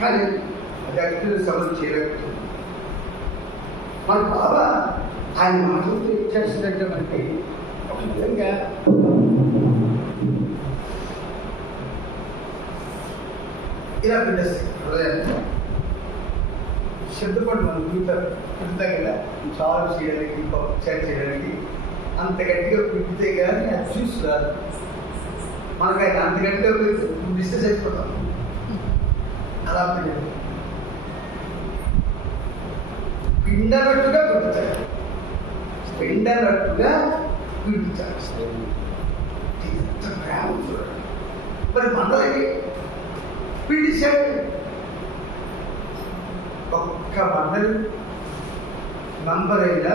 కానీ అది అక్కడ సభలు చేయలేకపోతుంది. మన బాబా ఆయన మాటలతో ఏం చేస్తుందంటే మనకి ఒక విధంగా ఇలా పెట్టేస్తాయి హృదయాన్ని. శబ్దపడి మనం కుడతారు కదా చాలు చేయడానికి పప్పుచారు చేయడానికి అంత గట్టిగా కుట్టితే కానీ అది చూసి రాదు. మనకైతే అంత గట్టిగా కుట్టిస్తే చచ్చిపోతాం. అలా పిండనట్టుగా కుట్టించాలి, పిండనట్టుగా కుట్టించాలి. ఎంత ప్రేమ చూడండి. మరి మనలకి పిండిచాడు. ఒక్క మండలి నంబర్ అయినా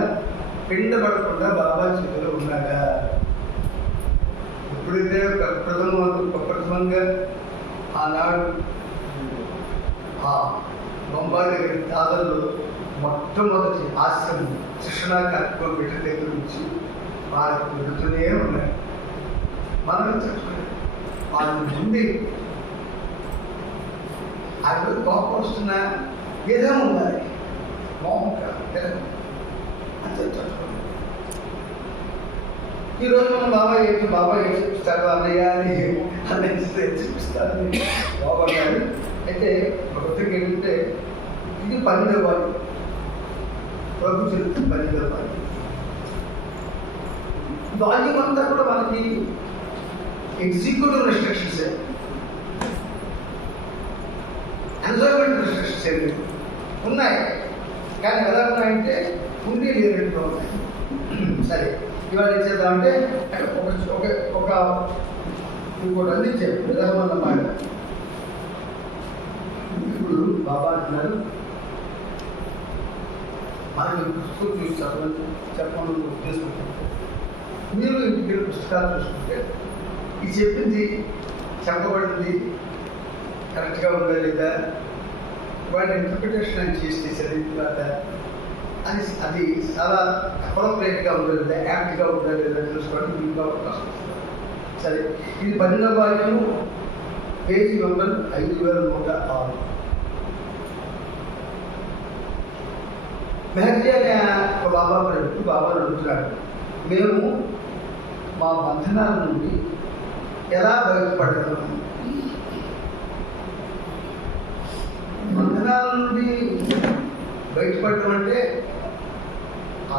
పిండబడకుండా బాబా చేతిలో ఉన్నాడా? ఎప్పుడైతే ప్రథమంగా ఆనాడు ఆ బొంబాయి దగ్గర దాదాపు మొట్టమొదటి ఆశ్రమం శిక్షణా కార్యక్రమం పెట్టిన దగ్గర నుంచి వారికి పెడుతూనే ఉన్నాయి. మనం చెప్పుకున్నాం వాళ్ళ ముందు అక్కడ కోపం వస్తున్న విధం ఉండాలి. ఈరోజు మనం బాబా ఏం చూపిస్తారు అన్నయ్య అని చూపిస్తారు బాబా గారు. అయితే ఒకటికి ఏంటంటే ఇది 12వ వారి ప్రభు చరిత్ర 12వ వారి వాల్యూమ్ అంతా కూడా మనకి ఎగ్జిక్యూటివ్ రెస్ట్రిక్షన్స్, ఎంజాయ్మెంట్ రెస్ట్రిక్షన్స్ ఏమి ఉన్నాయి. కానీ ఎలా ఉన్నాయంటే ఉండి లేనట్టుగా ఉన్నాయి. సరే ఇవాళ ఏం చేద్దామంటే ఒక ఇంకోటి అందించారు విధానమాట. ఇప్పుడు బాబా అంటున్నారు మనకి పుస్తకం చూసి చెప్పమని ఉద్దేశం. మీరు ఇంటికి పుస్తకాలు చూసుకుంటే ఇది చెప్పింది చెప్పబడింది కరెక్ట్గా ఉందా లేదా, వాటి ఇంటర్ప్రిటేషన్ అని చేసి చదివిన తర్వాత అది చాలా అప్రోప్రియేట్గా ఉందా లేదా, యాప్ట్గా ఉందా లేదా చూసుకోవడం మీకు అవకాశం. సరే ఇది 12వ వాక్యం, పేజీ నంబర్ 5106. మెహర్జీ అనే ఒక బాబా అడుగుతున్నాడు, మేము మా బంధనాల నుండి ఎలా బయటపడగలము? బంధనాల నుండి బయటపడటం అంటే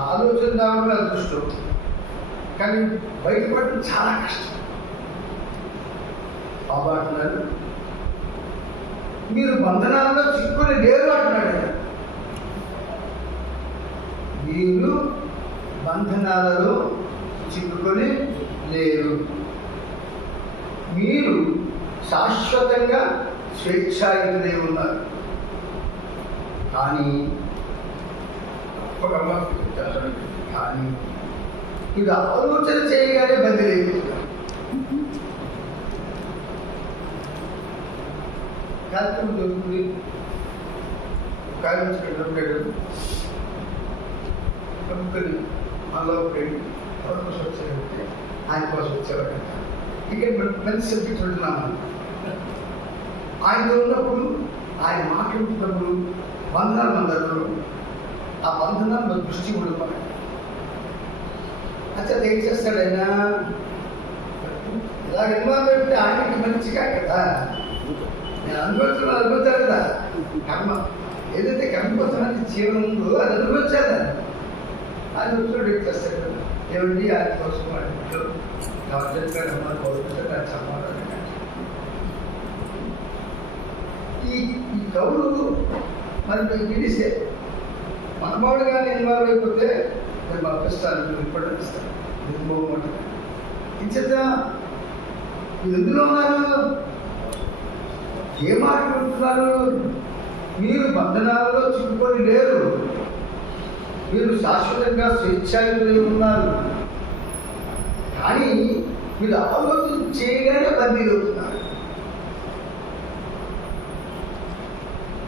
ఆలోచన రావడం అదృష్టం, కానీ బయటపడటం చాలా కష్టం. బాబా అంటున్నాడు మీరు బంధనాల్లో చిక్కుని లేరు అంటున్నాడు. మీరు బంధనాలలో చిక్కుకొని లేరు, మీరు శాశ్వతంగా స్వేచ్ఛాయుతులై ఉన్నారు. కానీ ఇది ఆలోచన చేయగానే బదిలైపోతున్నారు. కార్యక్రమం జరుగుతుంది, కార్యక్రమం కనుక్కొని మనలో ఎవరి కోసం వచ్చారంటే ఆయన కోసం వచ్చేవాడంట. ఇక్కడ మంచి సబ్జెక్ట్ ఉంటున్నాము. ఆయనతో ఉన్నప్పుడు ఆయన మాట్లాడుతున్నప్పుడు బంధనాలు అందరూ ఆ బంధనాలు దృష్టి ఉండిపోయాడు. అంటే ఏం చేస్తాడు ఆయన? ఇలా ఇన్వాల్వ్ అయితే ఆయనకి మంచిగా కదా, నేను అనుభవించాలి కదా. కర్మ ఏదైతే కర్మపోతున్నానికి జీవనం ఉందో అది అనుభవించాలి. ఆయన వచ్చాడు ఏం చేస్తాడు కదా, ఏమండి ఆయన కోసం వాడు అర్జెంట్గా అమ్మాయి కోరుకుంటాడు ఆయన సమాధానం. ఈ కవులు మరి విడిసే మనవాడు కానీ ఇన్వాల్వ్ అయిపోతే నేను పంపిస్తాను, ఇంపార్టెంట్ ఇస్తాను, నిర్మోహమాట ఇచ్చేత ఎందులో ఉన్నారు, ఏ మాట్లాడుతున్నారు? మీరు బంధనాలలో చిక్కుకొని లేరు, మీరు శాశ్వతంగా స్వేచ్ఛాయుతులై ఉన్నారు. కానీ మీరు ఆలోచన చేయగానే బందీలు అవుతున్నారు.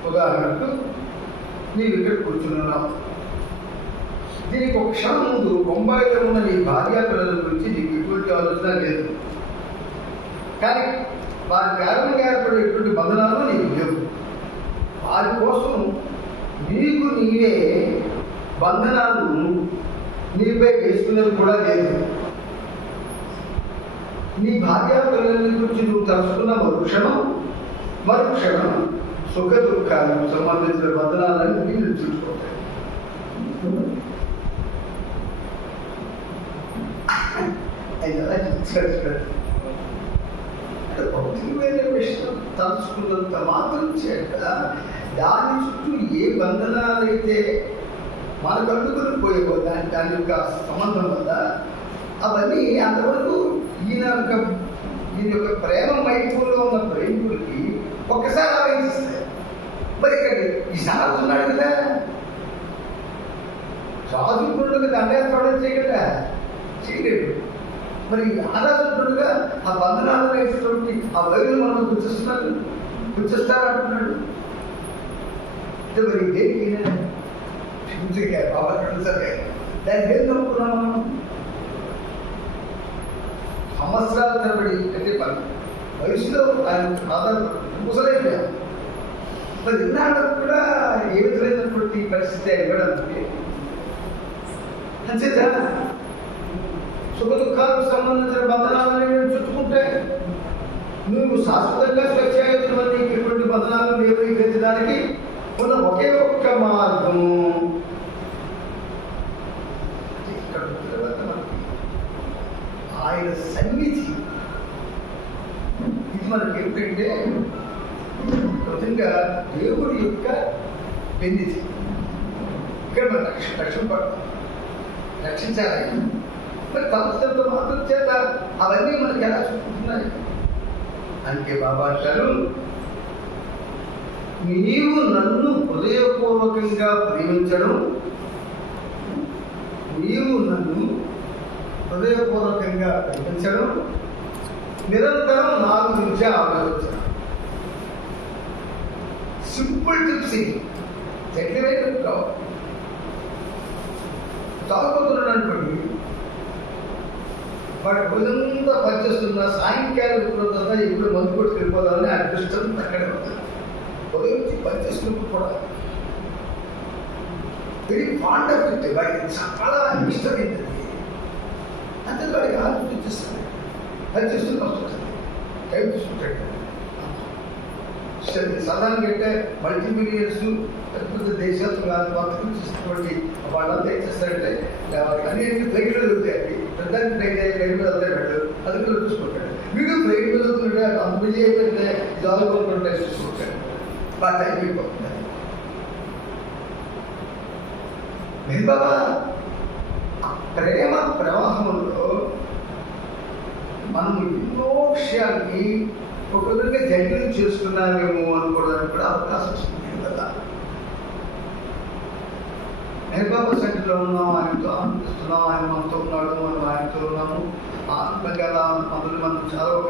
ఉదాహరణకు నీవు ఇక్కడ కూర్చున్నావు, దీనికి ఒక క్షణం ముందు బొంబాయిలో ఉన్న నీ భార్యా పిల్లల గురించి నీకు ఎటువంటి ఆలోచన లేదు. కానీ వారి కారణంగా ఏర్పడే ఎటువంటి బంధనాలు నీకు లేవు. దానికోసం నీకు నీవే బంధనాలు నీపై వేసుకునేది కూడా లేదు. నీ భార్యాపిల్లల గురించి నువ్వు తలుచుకున్న మరుక్షణం సుఖ దుఃఖాలకు సంబంధించిన బంధనాలను నీళ్ళు చూసుకోవాలి. భౌతికమైన విషయం తలుచుకున్నంత మాత్రం చేత దాని చుట్టూ ఏ బంధనాలైతే మనకు అడ్డుకుని పోయేవో దాని యొక్క సంబంధం వల్ల అవన్నీ అంతవరకు ఈయన యొక్క ప్రేమ మైపూర్లో ఉన్న ప్రేమికుడికి ఒక్కసారి ఆలోచిస్తాయి. మరి ఇక్కడ ఈ సాగు ఉన్నాడు కదా, రాజుకుండగా దండయాత్ర చేయగలరా? చేయలేడు. మరి ఆరాధకుడుగా ఆ బంధనాలు వేసేటువంటి ఆ వైరులు మనం గుర్తిస్తారంటున్నాడు. మరి దేనికైనా బాబా సరే దాన్ని ఏం నమ్ముకున్నాం మనం? సంవత్సరాల తరబడి అంటే వయసులో ఆయన ఆధారపడి ముసలైపోయాం. మరి ఇన్నాళ్ళకు కూడా ఏ విధమైనటువంటి పరిస్థితి ఇవ్వడానికి అంచేత సుఖ దుఃఖాలకు సంబంధించిన బంధనాలను చుట్టుకుంటే నువ్వు శాశ్వతంగా స్వచ్ఛాయుతులన్నీ ఇటువంటి బంధనాలను నిర్వహించడానికి ఉన్న ఒకే ఒక్క మార్గం ఆయన సన్నిధి. ఇది మనకి ఏంటంటే నిజంగా దేవుడి యొక్క పెన్నిధి. ఇక్కడ మన రక్షించాలి. మరి తలసంతో మాత్రం చేత అవన్నీ మనకి ఎలా చూసుకుంటున్నాయి అంటే బాబా అంటారు, నీవు నన్ను హృదయపూర్వకంగా ప్రేమించడం, నిరంతరం నా గురించి ఆలోచించడం. సింపుల్ టిప్స్ ఇది. జగ్గరైన కావాలి. తాగుతున్నాడు అనుకోండి, వాడు రోజంతా పనిచేస్తున్న సాయంకాలం ఎప్పుడు మందు కొట్టి వెళ్ళిపోదామని అదృష్టం అక్కడే ఉంటుంది. ఉదయం పనిచేస్తున్నప్పుడు కూడా వెరీ ఫాండ్ ఆఫ్ ఇట్. వాడికి చాలా ఇష్టమైంది. అంతే వాడికి ఆలోచించేస్తుంది. పనిచేస్తుంది వస్తుంది, టైం తీసుకుంటాడు. సాధారణంగా అంటే మల్టీ మిలియన్స్ పెద్ద దేశాలు కాదు మొత్తం చేసినటువంటి వాళ్ళంతా ఏం చేస్తారంటే అన్ని ఫ్లైట్లో దొరుకుతాయి. ప్రధానికి ఫ్లైట్ మీద వెళ్తాడు, అది కూడా చూసుకుంటాడు. వీడు ఫ్లైట్ మీద వస్తుంటే అంత బిజీ అయిపోతే జాబ్ టెస్ట్ చూసుకుంటాడు. బాగా టైం అయిపోతుంది. మీరు బాబా ప్రేమ ప్రవాహంలో మనం ఎన్నో విషయాన్ని ఒక విధంగా జడ్జిని చేసుకున్నామేమో అనుకోవడానికి కూడా అవకాశం వస్తుంది కదా. బాబా సన్నిధిలో ఉన్నాం, ఆయనతో ఆనందిస్తున్నాం, ఆయన మనతో ఉన్నాడు, మనం ఆయనతో ఉన్నాము ఆనందంగా మనం చాలా ఒక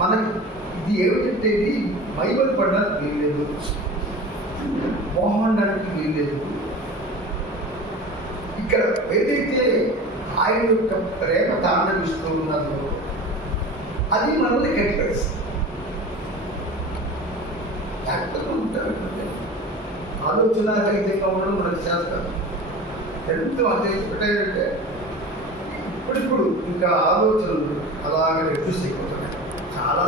మనకి ఇది ఏమిటంటే ఇది మైబల్ పడడానికి వీల్లేదు, మోహండానికి వీల్లేదు. ఇక్కడ ఏదైతే ఆయన యొక్క ప్రేమ తాండవిస్తూ ఉన్నదో అది మనల్ని కట్టిపడేస్తుంది. లేకపోతే ఉంటారు ఆలోచన రహితంగా ఉండడం మనకు చేస్తారు. ఎంతో అంటే పెట్టాయంటే ఇప్పుడిప్పుడు ఇంకా ఆలోచనలు అలాగే రెడ్యూస్ అయిపోతున్నాయి. చాలా